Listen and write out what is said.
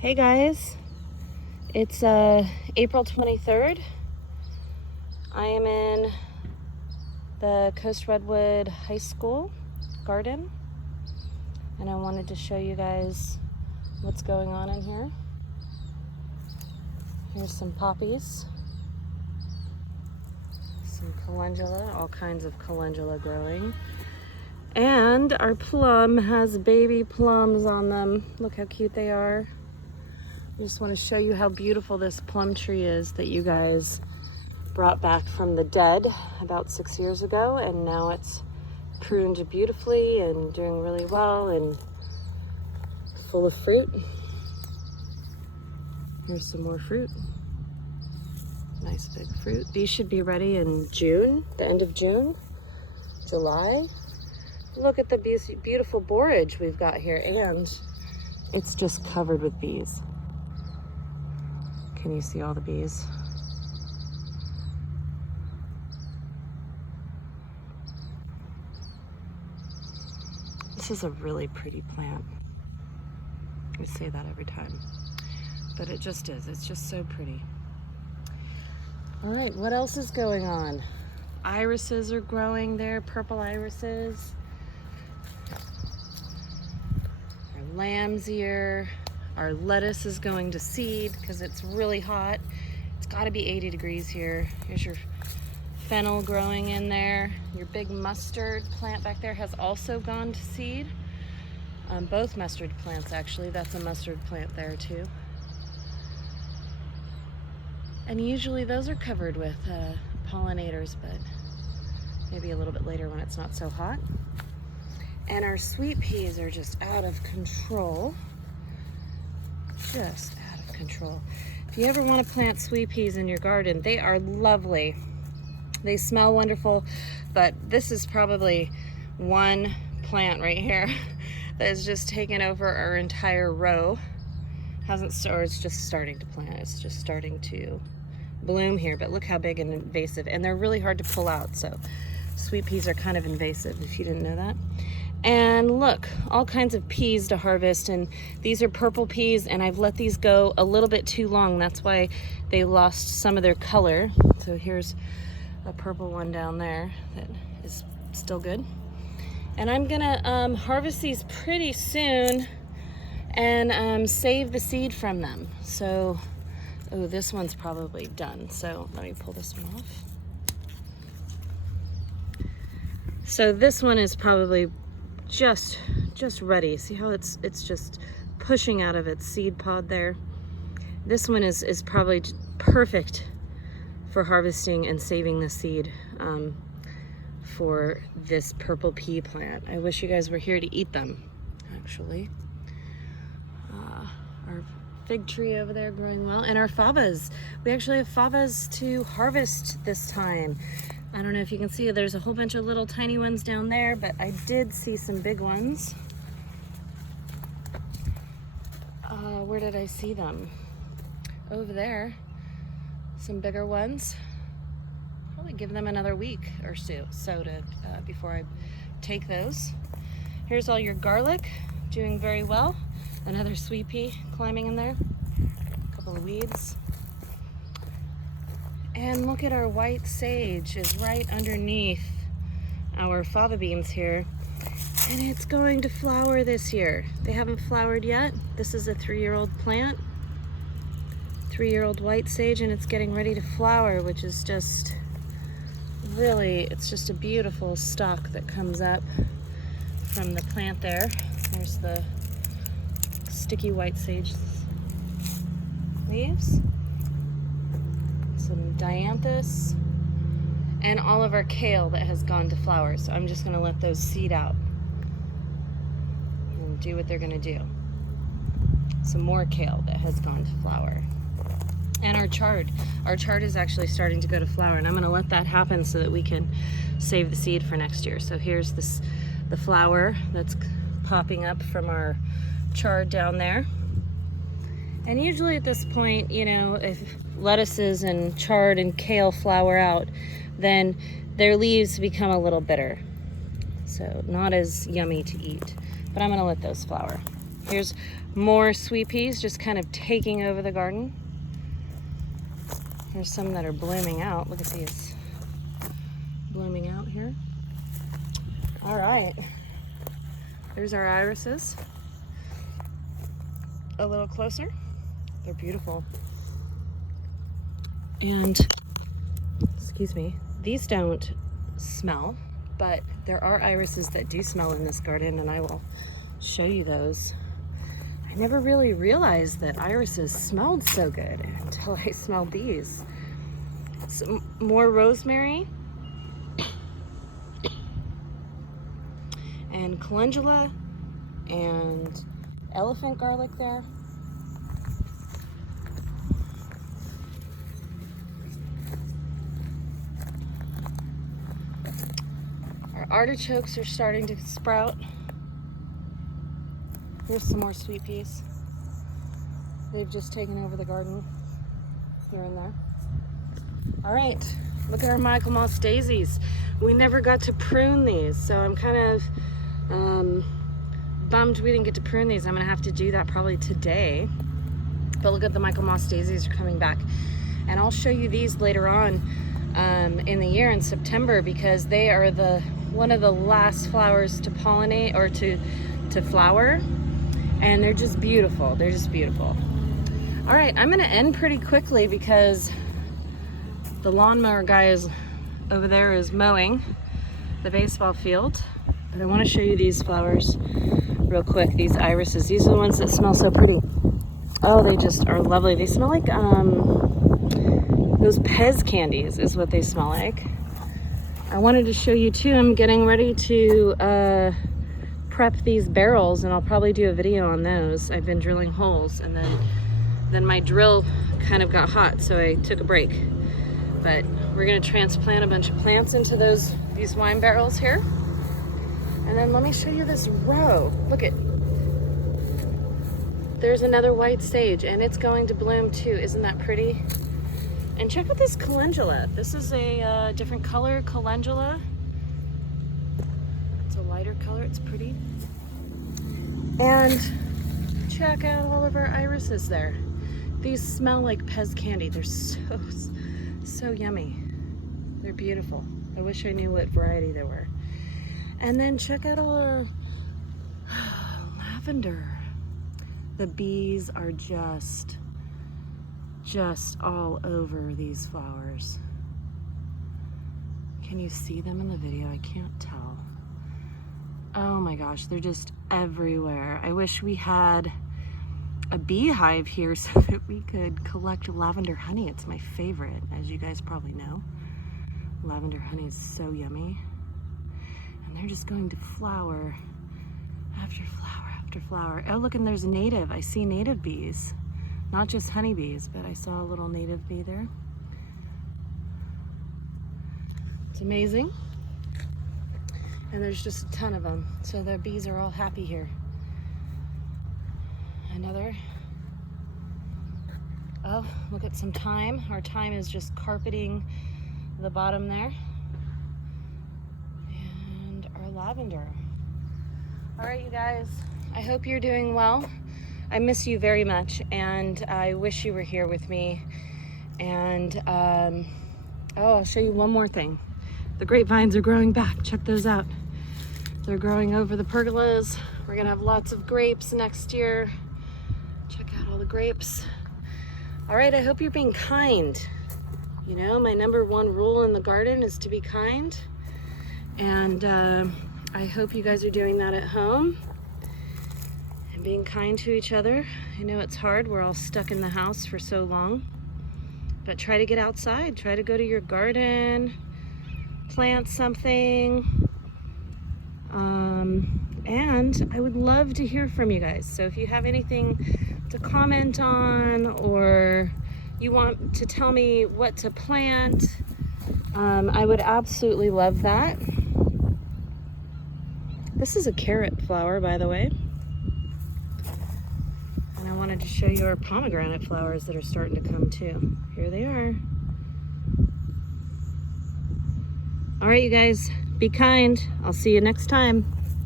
Hey guys, it's April 23rd. I am in the Coast Redwood High School garden, and I wanted to show you guys what's going on in here. Here's some poppies, some calendula, all kinds of calendula growing. And our plum has baby plums on them. Look how cute they are. I just want to show you how beautiful this plum tree is that you guys brought back from the dead about 6 years ago, and now it's pruned beautifully and doing really well and full of fruit. Here's some more fruit. Nice big fruit. These should be ready in June, the end of June, July. Look at the beautiful borage we've got here, and it's just covered with bees. Can you see all the bees? This is a really pretty plant. I say that every time, but it just is. It's just so pretty. All right, what else is going on? Irises are growing there, purple irises. Our lamb's ear. Our lettuce is going to seed because it's really hot. It's got to be 80 degrees here. Here's your fennel growing in there. Your big mustard plant back there has also gone to seed. Both mustard plants, actually. That's a mustard plant there too. And usually those are covered with pollinators, but maybe a little bit later when it's not so hot. And our sweet peas are just out of control. Just out of control. If you ever want to plant sweet peas in your garden, they are lovely. They smell wonderful, but this is probably one plant right here that has just taken over our entire row. Or it's just starting to plant. It's just starting to bloom here, but look how big and invasive. And they're really hard to pull out, so sweet peas are kind of invasive if you didn't know that. And look, all kinds of peas to harvest, and these are purple peas, and I've let these go a little bit too long. That's why they lost some of their color. So here's a purple one down there that is still good. And I'm gonna harvest these pretty soon and save the seed from them. So, oh, this one's probably done. So let me pull this one off. So this one is probably just ready. See how it's just pushing out of its seed pod there. This one is probably perfect for harvesting and saving the seed for this purple pea plant. I wish you guys were here to eat them, actually. Our fig tree over there growing well, and our favas. We actually have favas to harvest this time. I don't know if you can see, there's a whole bunch of little tiny ones down there, but I did see some big ones. Where did I see them? Over there. Some bigger ones. Probably give them another week or so to before I take those. Here's all your garlic, doing very well. Another sweet pea climbing in there. A couple of weeds. And look at our white sage is right underneath our fava beans here. And it's going to flower this year. They haven't flowered yet. This is a 3-year-old plant. 3-year-old white sage, and it's getting ready to flower, which is just really, it's just a beautiful stalk that comes up from the plant there. There's the sticky white sage leaves. Some dianthus, and all of our kale that has gone to flower. So I'm just gonna let those seed out and do what they're gonna do. Some more kale that has gone to flower. And our chard is actually starting to go to flower, and I'm gonna let that happen so that we can save the seed for next year. So here's the flower that's popping up from our chard down there. And usually at this point, you know, if lettuces and chard and kale flower out, then their leaves become a little bitter. So not as yummy to eat, but I'm gonna let those flower. Here's more sweet peas just kind of taking over the garden. Here's some that are blooming out. Look at these blooming out here. All right, there's our irises. A little closer. They're beautiful. And, excuse me, these don't smell, but there are irises that do smell in this garden, and I will show you those. I never really realized that irises smelled so good until I smelled these. Some more rosemary and calendula and elephant garlic there. Our artichokes are starting to sprout. Here's some more sweet peas. They've just taken over the garden here and there. All right, look at our Michaelmas daisies. We never got to prune these, so I'm kind of bummed we didn't get to prune these. I'm gonna have to do that probably today. But look at the Michaelmas daisies are coming back. And I'll show you these later on in the year in September, because they are one of the last flowers to pollinate or to flower. And they're just beautiful. They're just beautiful. All right, I'm gonna end pretty quickly because the lawnmower guy over there is mowing the baseball field. But I wanna show you these flowers real quick, these irises. These are the ones that smell so pretty. Oh, they just are lovely. They smell like those Pez candies is what they smell like. I wanted to show you too, I'm getting ready to prep these barrels, and I'll probably do a video on those. I've been drilling holes, and then my drill kind of got hot, so I took a break. But we're gonna transplant a bunch of plants into these wine barrels here. And then let me show you this row. Look at, there's another white sage, and it's going to bloom too. Isn't that pretty? And check out this calendula. This is a different color calendula. It's a lighter color, it's pretty. And check out all of our irises there. These smell like Pez candy. They're so yummy. They're beautiful. I wish I knew what variety they were. And then check out all the lavender. The bees are just all over these flowers. Can you see them in the video? I can't tell. Oh my gosh, they're just everywhere. I wish we had a beehive here so that we could collect lavender honey. It's my favorite, as you guys probably know. Lavender honey is so yummy. And they're just going to flower after flower after flower. Oh, look, and there's native. I see native bees. Not just honeybees, but I saw a little native bee there. It's amazing. And there's just a ton of them. So the bees are all happy here. Another. Oh, look at some thyme. Our thyme is just carpeting the bottom there. And our lavender. All right, you guys, I hope you're doing well. I miss you very much, and I wish you were here with me. And oh, I'll show you one more thing. The grapevines are growing back. Check those out. They're growing over the pergolas. We're gonna have lots of grapes next year. Check out all the grapes. All right, I hope you're being kind. You know, my #1 rule in the garden is to be kind. And I hope you guys are doing that at home and being kind to each other. I know it's hard. We're all stuck in the house for so long. But try to get outside. Try to go to your garden, plant something. And I would love to hear from you guys. So if you have anything to comment on, or you want to tell me what to plant, I would absolutely love that. This is a carrot flower, by the way. And I wanted to show you our pomegranate flowers that are starting to come too. Here they are. All right, you guys, be kind. I'll see you next time.